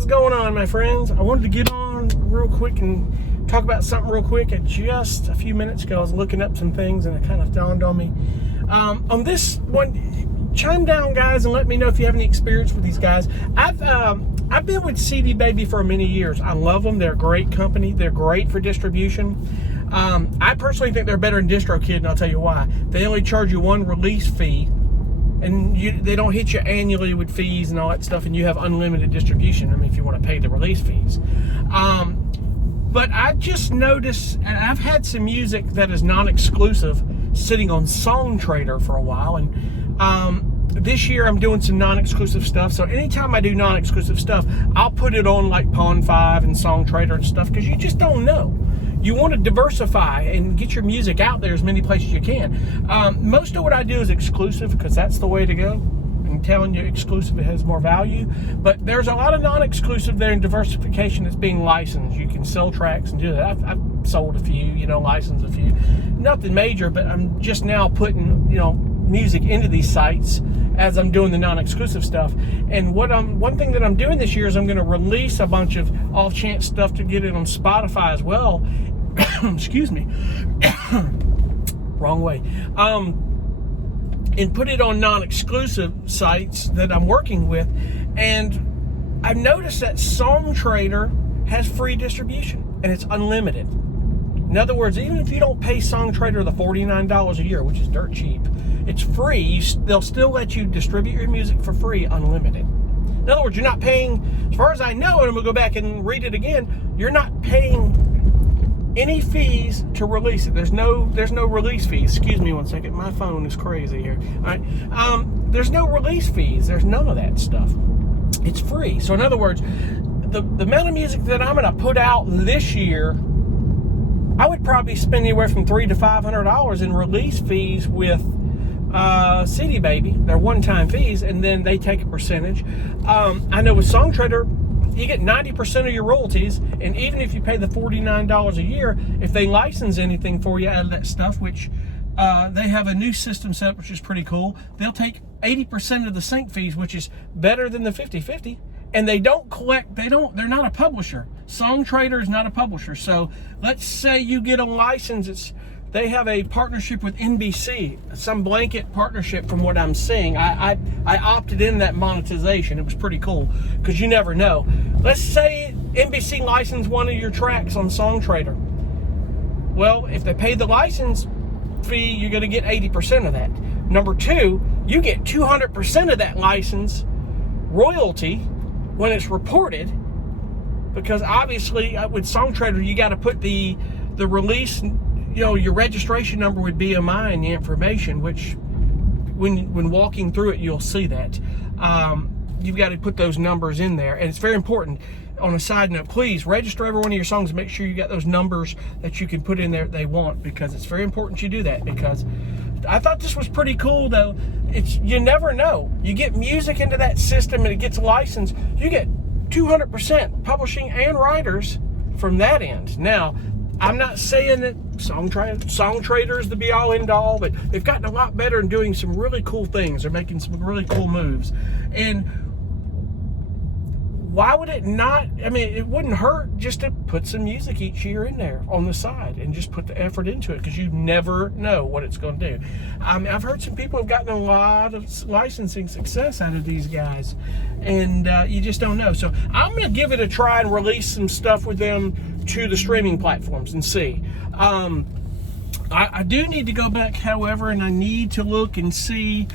What's going on, my friends? I wanted to get on real quick and talk about something real quick. Just a few minutes ago, I was looking up some things and it kind of dawned on me. On this one, chime down, guys, and let me know if you have any experience with these guys. I've been with CD Baby for many years. I love them. They're a great company. They're great for distribution. I personally think they're better than DistroKid, and I'll tell you why. They only charge you one release fee, and they don't hit you annually with fees and all that stuff, and you have unlimited distribution. I mean, if you want to pay the release fees. But I just noticed, and I've had some music that is non-exclusive sitting on Songtradr for a while, and this year I'm doing some non-exclusive stuff. So anytime I do non-exclusive stuff, I'll put it on like Pond5 and Songtradr and stuff, because you just don't know. You want to diversify and get your music out there as many places as you can. Most of what I do is exclusive, because that's the way to go. I'm telling you, exclusive, it has more value. But there's a lot of non-exclusive there in diversification that's being licensed. You can sell tracks and do that. I've sold a few, licensed a few. Nothing major, but I'm just now putting, music into these sites as I'm doing the non-exclusive stuff. And one thing that I'm doing this year is I'm going to release a bunch of off-chance stuff to get it on Spotify as well. Excuse me. Wrong way. And put it on non-exclusive sites that I'm working with. And I've noticed that Songtradr has free distribution, and it's unlimited. In other words, even if you don't pay Songtradr the $49 a year, which is dirt cheap, it's free. They'll still let you distribute your music for free, unlimited. In other words, you're not paying, as far as I know, and I'm going to go back and read it again, you're not paying any fees to release it. There's no release fees. Excuse me one second. My phone is crazy here. All right. There's no release fees. There's none of that stuff. It's free. So in other words, the amount of music that I'm going to put out this year, I would probably spend anywhere from $300 to $500 in release fees with CD Baby. They're one-time fees, and then they take a percentage. I know with Songtradr, you get 90% of your royalties, and even if you pay the $49 a year, if they license anything for you out of that stuff, which they have a new system set up, which is pretty cool, they'll take 80% of the sync fees, which is better than the 50-50. And they don't collect, they're not a publisher. Songtradr is not a publisher. So let's say you get a license, they have a partnership with NBC, some blanket partnership from what I'm seeing. I opted in that monetization. It was pretty cool, because you never know. Let's say NBC licensed one of your tracks on Songtradr. Well, if they pay the license fee, you're going to get 80% of that. Number two, you get 200% of that license royalty when it's reported, because obviously with Songtradr, you got to put the release, your registration number with BMI and the information, which when walking through it, you'll see that. You've got to put those numbers in there, and it's very important. On a side note, please register every one of your songs and make sure you got those numbers that you can put in there that they want, because it's very important you do that. Because I thought this was pretty cool, though. You never know. You get music into that system and it gets licensed, you get 200% publishing and writers from that end. Now, I'm not saying that Songtradr is the be-all, end-all, but they've gotten a lot better in doing some really cool things. They're making some really cool moves. And why would it not? I mean, it wouldn't hurt just to put some music each year in there on the side and just put the effort into it, because you never know what it's going to do. I've heard some people have gotten a lot of licensing success out of these guys, and you just don't know. So I'm going to give it a try and release some stuff with them to the streaming platforms and see. I do need to go back, however, and I need to look and see,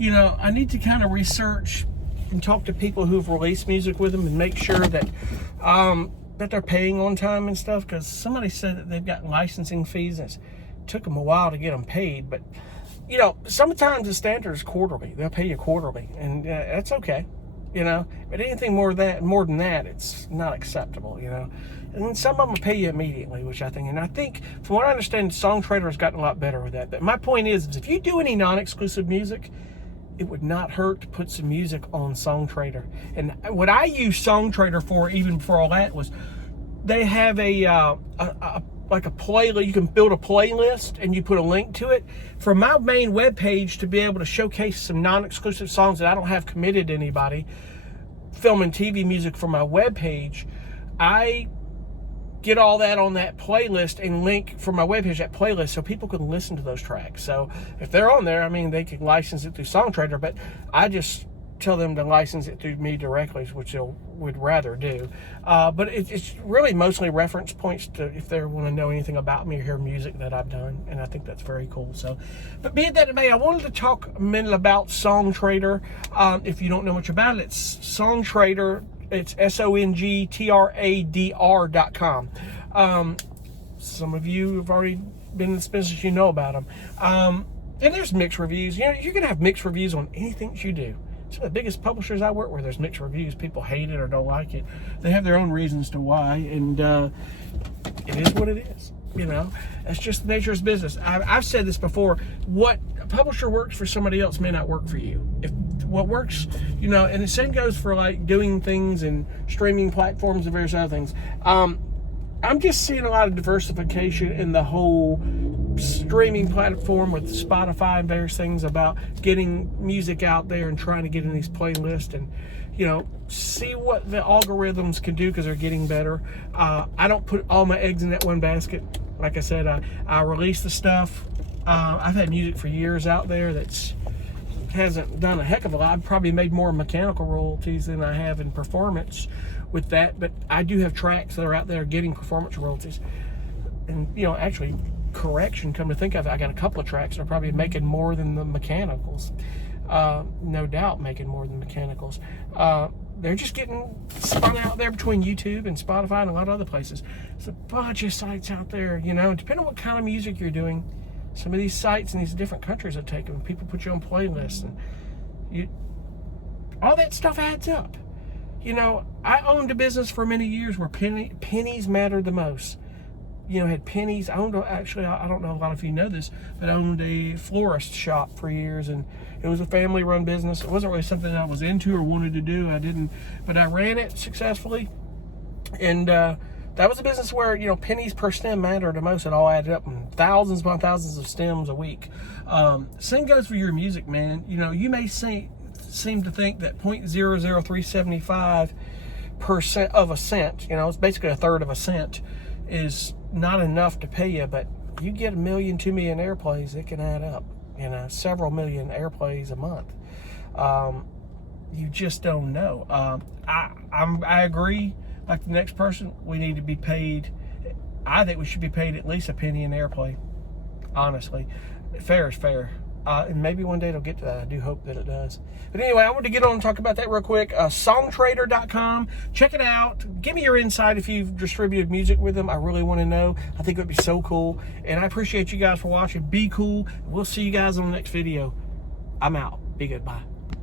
I need to kind of research and talk to people who've released music with them and make sure that that they're paying on time and stuff, because somebody said that they've got licensing fees and it took them a while to get them paid. But sometimes the standard is quarterly. They'll pay you quarterly, and that's okay, but anything more than that, it's not acceptable. And then some of them will pay you immediately, which I think, from what I understand, Songtradr has gotten a lot better with that. But my point is if you do any non-exclusive music, it would not hurt to put some music on Songtradr. And what I use Songtradr for, even before all that, was they have like a playlist. You can build a playlist and you put a link to it from my main webpage to be able to showcase some non-exclusive songs that I don't have committed to anybody. film and TV music for my webpage, I get all that on that playlist and link for my webpage that playlist so people can listen to those tracks. So if they're on there, I mean, they can license it through Songtradr, but I just tell them to license it through me directly, which they would rather do. But it's really mostly reference points to if they want to know anything about me or hear music that I've done, and I think that's very cool. So, but be it that it may, I wanted to talk a minute about Songtradr. If you don't know much about it, it's Songtradr. It's SONGTRADR.com. Some of you have already been in this business, you know about them. And there's mixed reviews. You know, you're going to have mixed reviews on anything that you do. Some of the biggest publishers I work with, there's mixed reviews. People hate it or don't like it. They have their own reasons to why, and it is what it is. You know, that's just the nature of this business. I've said this before. What a publisher works for somebody else may not work for you. If what works, you know, and the same goes for like doing things and streaming platforms and various other things. I'm just seeing a lot of diversification in the whole streaming platform with Spotify and various things about getting music out there and trying to get in these playlists and, you know, see what the algorithms can do because they're getting better. I don't put all my eggs in that one basket. Like I said, I release the stuff. I've had music for years out there that's hasn't done a heck of a lot. I've probably made more mechanical royalties than I have in performance with that, but I do have tracks that are out there getting performance royalties. And, you know, actually, correction, come to think of it, I got a couple of tracks that are probably making more than the mechanicals. No doubt making more than mechanicals. They're just getting spun out there between YouTube and Spotify and a lot of other places. There's a bunch of sites out there, you know, depending on what kind of music you're doing. Some of these sites in these different countries will take them. People put you on playlists, and all that stuff adds up. You know, I owned a business for many years where pennies mattered the most. You know, had pennies. I don't know a lot of you know this, but I owned a florist shop for years, and it was a family-run business. It wasn't really something I was into or wanted to do. But I ran it successfully, and that was a business where, you know, pennies per stem mattered the most. It all added up in thousands upon thousands of stems a week. Same goes for your music, man. You know, you may seem to think that 0.00375% of a cent, you know, it's basically a third of a cent, is not enough to pay you, but you get 1 million, 2 million airplays, it can add up, you know, several million airplays a month. You just don't know. I agree. Like the next person, we need to be paid. I think we should be paid at least a penny an airplay. Honestly, fair is fair. And maybe one day it'll get to that. I do hope that it does. But anyway, I wanted to get on and talk about that real quick. Songtradr.com. Check it out. Give me your insight if you've distributed music with them. I really want to know. I think it would be so cool. And I appreciate you guys for watching. Be cool. We'll see you guys on the next video. I'm out. Be good. Bye.